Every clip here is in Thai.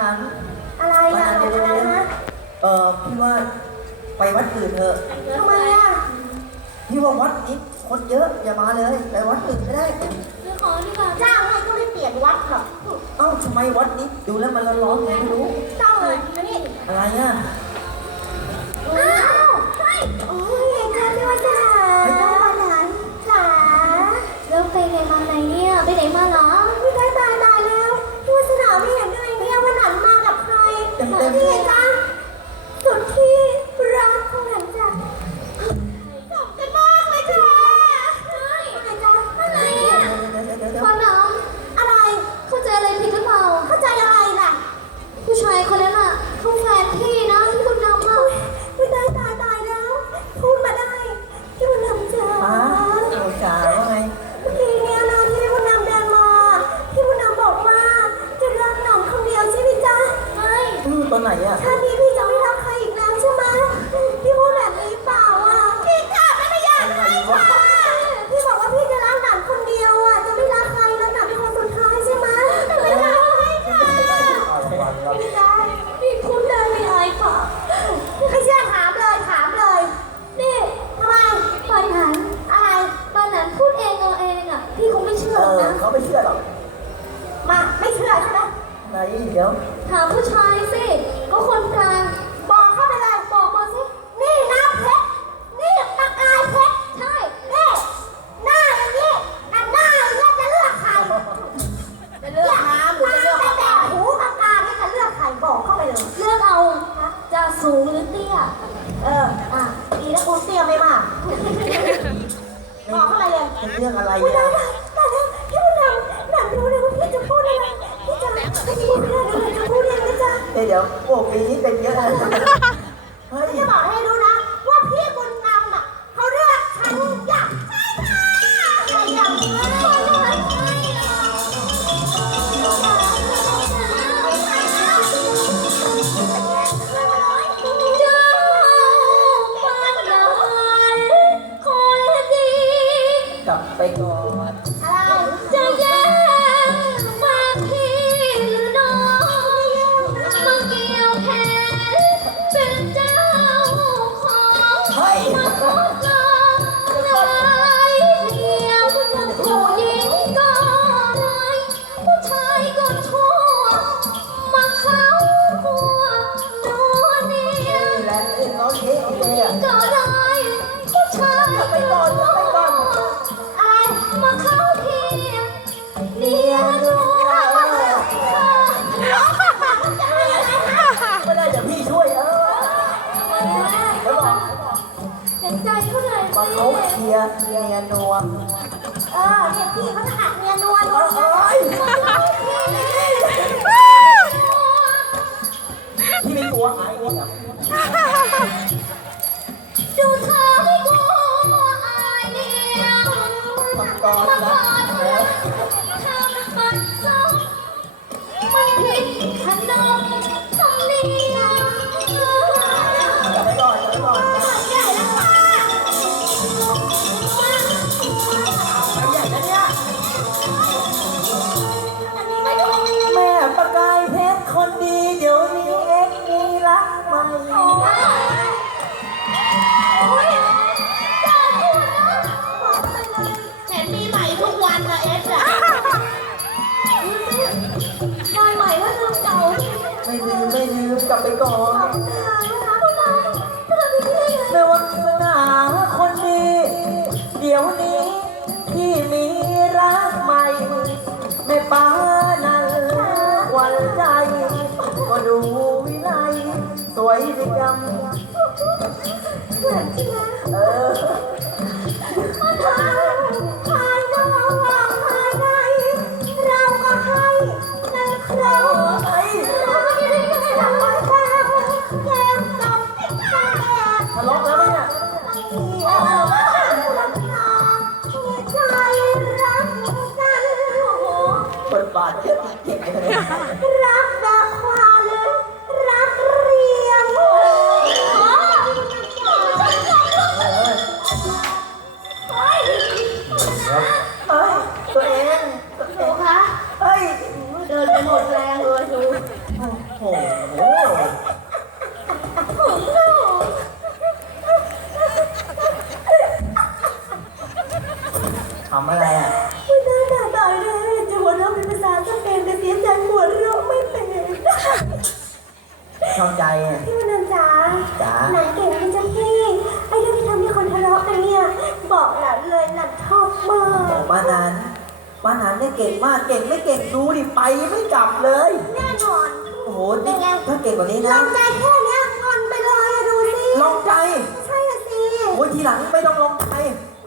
หนัง อะไรปาอะนันเดี๋ยวอะไรเดี๋ยวนะเออพี่ว่าไปวัดอื่นเถอะ ทำไมอะพี่ว่าวัดนี้คนเยอะอย่ามาเลย ไปวัดอื่นก็ได้คือขอดีกว่าจ้างให้ก็ไม่เปลี่ยนวัดหรอกเอ้าทำไมวัดนี้ดูแล้วมันร้อนๆไงไม่รู้จ้างเลยมานี่อะไรอะ อ้าวเฮ้ยโอ้ยเห็นจ้าพี่ว่าจ๋าวันนั้นจ๋า แล้วไปไงมาไหนเนี่ย ไปไหนมาเหรอ พี่ตายตายตายแล้วพี่วัฒนาไม่เห็นด้วยเนี่ยวันนั้นมากับใครพี่เห็นจ้าสุดที่รักของหนันจ้ะจบกันมากเลยค่ะเฮ้ยอะไรจ้าอะไรอะ เดี๋ยวเดี๋ยวเดี๋ยว พ่อน้ อะไรำเข้าใจอะไรผิดหรือเปล่า เข้าใจอะไรล่ะ ผู้ชายคนนั้นอะเขาแฟนพี่นะที่คุณนำอะ ไม่ได้ตายตายแล้ว พูดมาได้พี่บุญนำจ๋า ฮะโอ้จ๋าว่าไง เมื่อกี้เนี่ยนะที่พี่บุญนำเดินมาพี่บุญนำบอกว่าจะรักหนอนคนเดียวใช่ไหมจ๊ะ ไม่ อืมต ไหนเดี๋ยวถามผู้ชายสิ ก็คนกลาง บอกเข้าไปเลยบอกมาสิ นี่น้ำเพชร นี่ปากกายเพชร ใช่นี่หน้าอย่างนี้อันหน้าอย่างนี้จะเลือกใครจะเลือกน้ำหรือจะเลือกแต่แต่หูปากกานี่จะเลือกใครบอกเข้าไปเลย เลือกเอาจะสูงหรือเตี้ย เออ อะอีแล้วกูเตี้ยไม่มากบอกเข้าไปเลยเป็นเรื่องอะไรไม่ไเดี๋ยวเดี๋ยวโอ้ปีนี้เป็นเยอะนะเฮ้ย จะบอกให้รู้ ไม่ได้เดี๋ยวพี่ช่วยเออเดี๋ยวบอกเห็นใจเขาหน่อยมาเขาเคลียร์เมียนวมเออเนี่ยพี่เขาจะหักเมียนวลเอ้ยพี่ไม่กลัวอายเองอ่ กลับไปก่อนแม่ว่าหนาคนดีเดี๋ยวนี้พี่มีรักใหม่แม่ป้านั้นหวันใจ ก็ดูวิไลสวยดีกำเออภ บาทเยอะจริงๆเลยรักแบบควานรักเรียงเออเฮ้ยเฮ้ยตัวเองหนูคะเฮ้ยเดินไปหมดแรงเลยหนูโอ้โหทำอะไร เนี่ยเก่งมากเก่งไม่เก่งดูดิไปไม่กลับเลย แน่นอนโอ้โหนี่ถ้าเก่งกว่านี้ลนะองใจแค่เนี้ยงอนไปเลยอะดูสิลองใจใช่อะสิโอ้ยทีหลังไม่ต้องลองใจ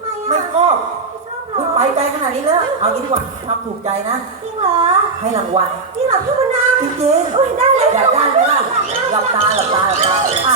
ไม่อะไม่ชอบไม่ชอบเหรเฮ้ยอไปไกลขนาดนี้แล้วเอางี้ดีกว่าทำถูกใจนะ จริงเหรอให้รางวัลจริงเหรอพี่มนันจริงอุ้ยได้เลยๆอยากได้ไหมล่ะหลับตาหลับตาหลับตาอะ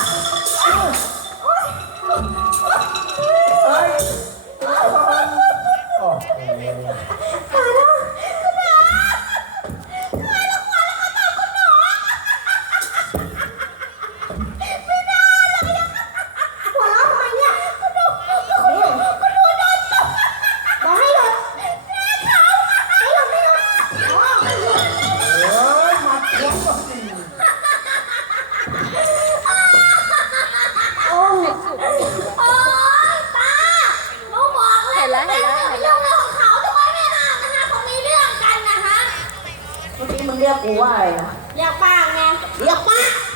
กันนะฮะเมื่อกี้มึงเรียกกูว่าอะไรนะ อยากป้าไงเรียกป้าเ